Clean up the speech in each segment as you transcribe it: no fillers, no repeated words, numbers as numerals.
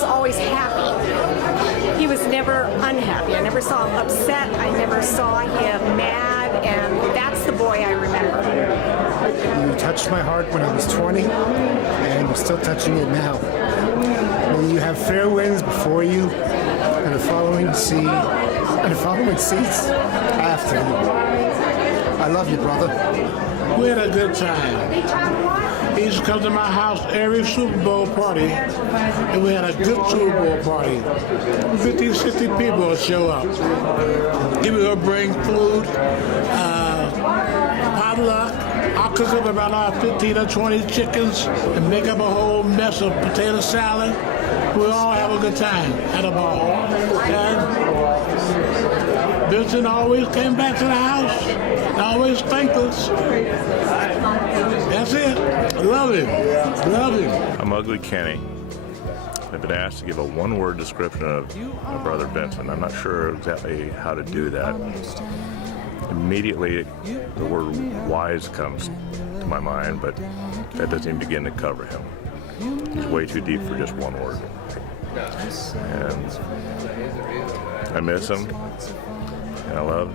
was always happy. He was never unhappy. I never saw him upset. I never saw him mad, and that's the boy I remember. You touched my heart when I was 20, and you're still touching it now. When you have fair winds before you, and the following seas after you. I love you, brother. We had a good time. He used to come to my house every Super Bowl party, and we had a good Super Bowl party. 50, 60 people would show up. He would bring food, potluck. I'll cook up about 15 or 20 chickens and make up a whole mess of potato salad. We all have a good time at a ball. And Vincent always came back to the house, always thanked us. That's it. Love him. Love him. I'm Ugly Kenny. I've been asked to give a one-word description of my brother Vincent. I'm not sure exactly how to do that. Immediately, the word wise comes to my mind, but that doesn't even begin to cover him. He's way too deep for just one word. And I miss him, and I love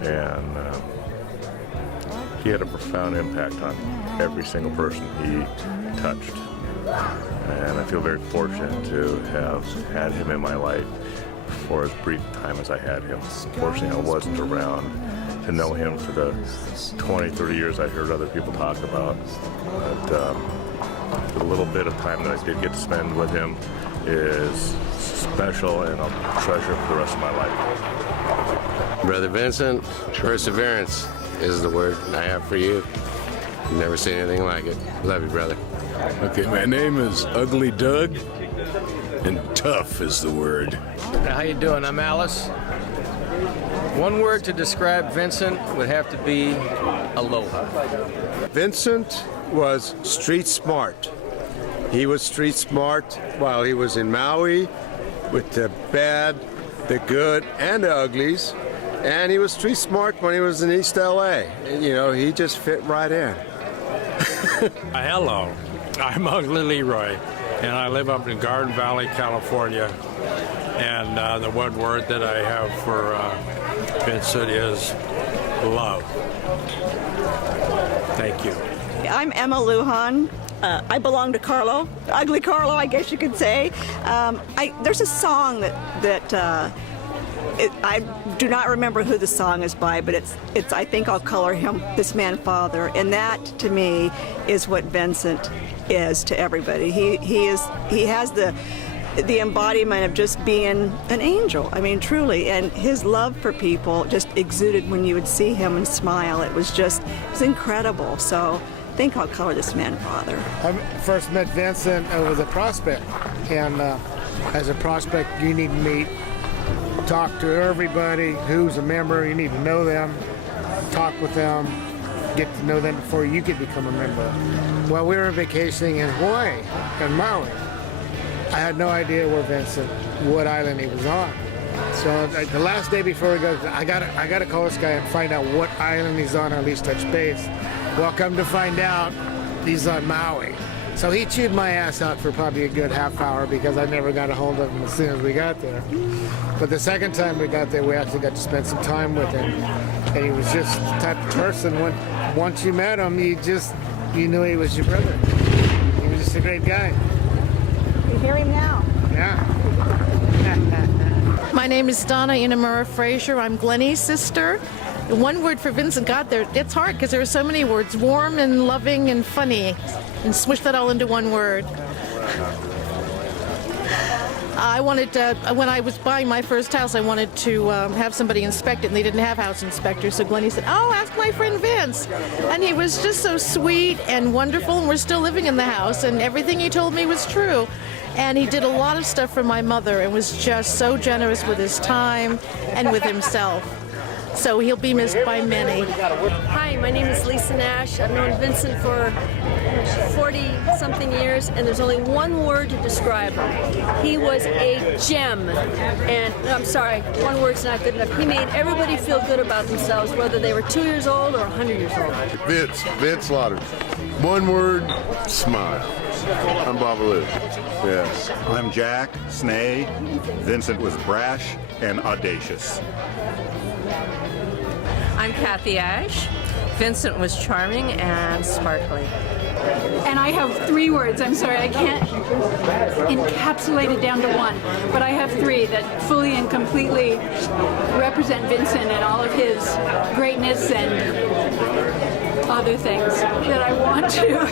him. And he had a profound impact on every single person he touched. And I feel very fortunate to have had him in my life for as brief time as I had him. Fortunately, I wasn't around to know him for the 20, 30 years I heard other people talk about. But the little bit of time that I did get to spend with him is special, and I'll treasure for the rest of my life. Brother Vincent, perseverance is the word I have for you. I've never seen anything like it. Love you, brother. Okay, my name is Ugly Doug, and tough is the word. How you doing? I'm Alice. One word to describe Vincent would have to be aloha. Vincent was street smart. He was street smart while he was in Maui with the bad, the good, and the uglies. And he was street smart when he was in East LA. And, you know, he just fit right in. Hello, I'm Ugly Leroy, and I live up in Garden Valley, California. And the one word that I have for Vincent is love. Thank you. I'm Emma Lujan. I belong to Carlo, Ugly Carlo, I guess you could say. There's a song that I do not remember who the song is by, but it's I think I'll color him this man father, and that to me is what Vincent is to everybody. He has the embodiment of just being an angel. I mean, truly, and his love for people just exuded when you would see him and smile. It was incredible. So I think I'll color this man father. I first met Vincent as a prospect, and as a prospect, you need to meet, talk to everybody who's a member. You need to know them, talk with them, get to know them before you could become a member. Well, we were vacationing in Hawaii, in Maui. I had no idea what island he was on. So the last day before we go, I gotta call this guy and find out what island he's on, or at least touch base. Well, come to find out, he's on Maui. So he chewed my ass out for probably a good half hour because I never got a hold of him as soon as we got there. But the second time we got there, we actually got to spend some time with him. And he was just the type of person, once you met him, you knew he was your brother. He was just a great guy. You hear him now? Yeah. My name is Donna Inamura Frazier. I'm Glennie's sister. The one word for Vincent, God, it's hard because there are so many words. Warm and loving and funny. And smush that all into one word. I wanted to, when I was buying my first house, I wanted to have somebody inspect it, and they didn't have house inspectors. So Glennie said, "Oh, ask my friend Vince." And he was just so sweet and wonderful, and we're still living in the house, and everything he told me was true. And he did a lot of stuff for my mother and was just so generous with his time and with himself. So he'll be missed by many. Hi, my name is Lisa Nash. I've known Vincent for 40-something years, and there's only one word to describe him. He was a gem. And I'm sorry, one word's not good enough. He made everybody feel good about themselves, whether they were 2 years old or 100 years old. Vince Lauder. One word, smile. I'm Babalu. Yes. I'm Jack Snay. Vincent was brash and audacious. I'm Kathy Ash. Vincent was charming and sparkling. And I have 3 words. I'm sorry, I can't encapsulate it down to one, but I have 3 that fully and completely represent Vincent and all of his greatness and other things that I want to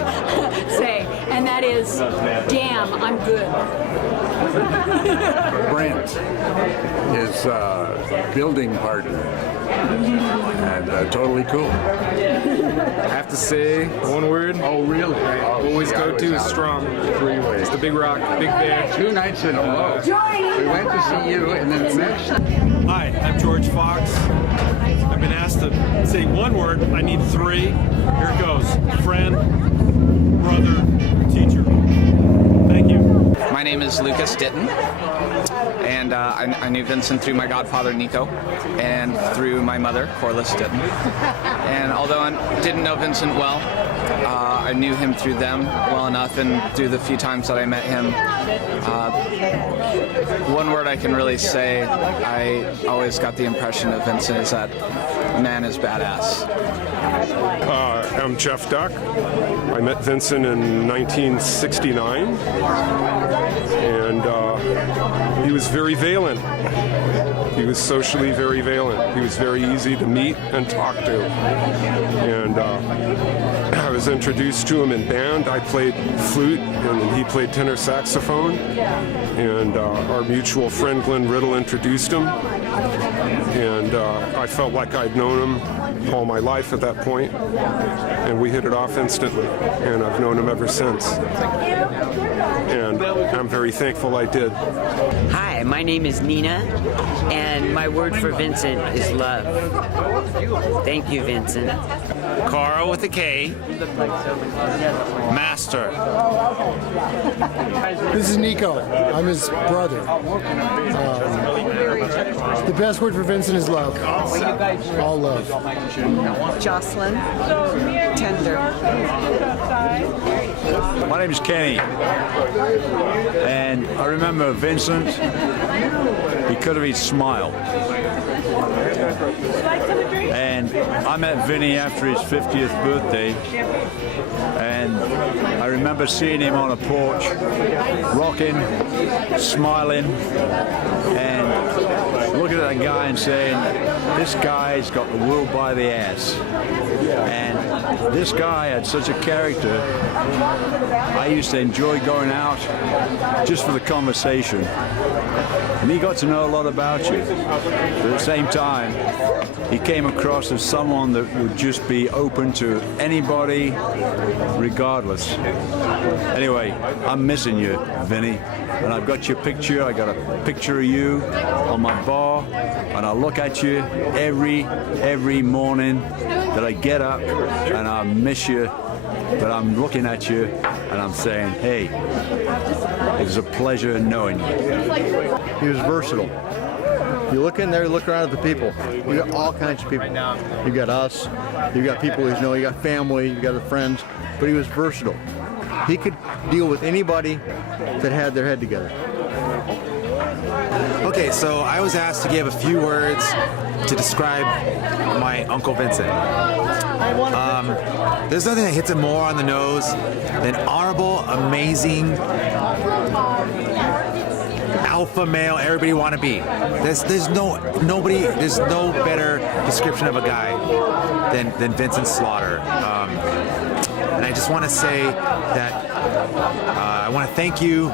say, and that is, damn, I'm good. Brent, his building partner, and totally cool. I have to say one word. Oh, really? Always go to is strong. It's the big rock, big bear. 2 nights in a row. We went to see you, and then next. Hi, I'm George Fox. I've been asked to say one word. I need 3. Here it goes. Friend, brother, teacher. Thank you. My name is Lucas Ditton, and I knew Vincent through my godfather Nico and through my mother Corliss Ditton. And although I didn't know Vincent well, I knew him through them well enough, and through the few times that I met him, one word I can really say, I always got the impression of Vincent is that man is badass. I'm Jeff Duck. I met Vincent in 1969, and he was very valent. He was socially very valent. He was very easy to meet and talk to. And I was introduced to him in band. I played flute, and he played tenor saxophone. And our mutual friend Glenn Riddle introduced him. And I felt like I'd known him all my life at that point, and we hit it off instantly, and I've known him ever since. And I'm very thankful I did. Hi, my name is Nina, and my word for Vincent is love. Thank you, Vincent. Carl with a K. Master. This is Nico. I'm his brother. The best word for Vincent is love. All love. Jocelyn. Tender. My name is Kenny, and I remember Vincent because of his smile. And I met Vinny after his 50th birthday, and I remember seeing him on a porch, rocking, smiling, and looking at that guy and saying, this guy's got the world by the ass. And this guy had such a character. I used to enjoy going out just for the conversation. And he got to know a lot about you. But at the same time, he came across as someone that would just be open to anybody, regardless. Anyway, I'm missing you, Vinny. And I've got your picture. I got a picture of you on my bar, and I look at you every morning that I get up, and I miss you. But I'm looking at you, and I'm saying, hey, it was a pleasure knowing you. He was versatile. You look in there, you look around at the people. You got all kinds of people. You got us. You got people who know. You got family. You got friends. But he was versatile. He could deal with anybody that had their head together. Okay, so I was asked to give a few words to describe my Uncle Vincent. There's nothing that hits him more on the nose than honorable, amazing, alpha male everybody want to be. There's no better description of a guy than Vincent Slaughter. And I just want to say that I want to thank you.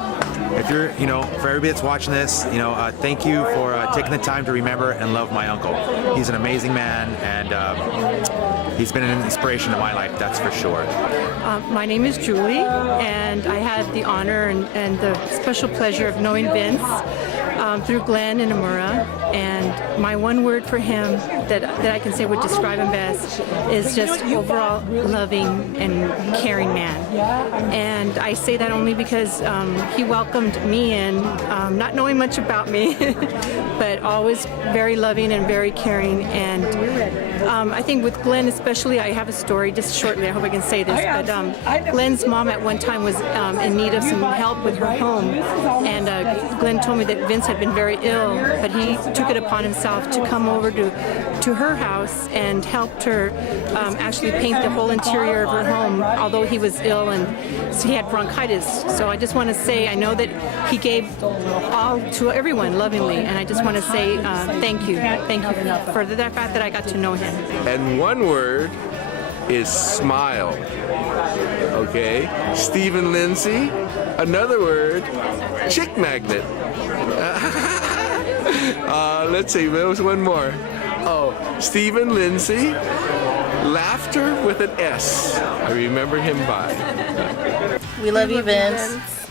If you're, for everybody that's watching this, thank you for taking the time to remember and love my uncle. He's an amazing man, and he's been an inspiration to my life, that's for sure. My name is Julie, and I had the honor and the special pleasure of knowing Vince through Glenn and Amura. And my one word for him that I can say would describe him best is just overall loving and caring man. And I say that only because he welcomed me in, not knowing much about me, but always very loving and very caring. And I think with Glenn especially, I have a story just shortly. I hope I can say this. But Glenn's mom at one time was in need of some help with her home. And Glenn told me that Vince had been very ill, but he took it upon himself to come over to her house and helped her actually paint the whole interior of her home, although he was ill and he had bronchitis. So I just want to say, I know that he gave all to everyone lovingly, and I just want to say thank you for the fact that I got to know him. And one word is smile. Okay? Stephen Lindsay. Another word, chick magnet. Let's see, there was one more. Oh, Stephen Lindsay, laughter with an S. I remember him by. We love you, Vince.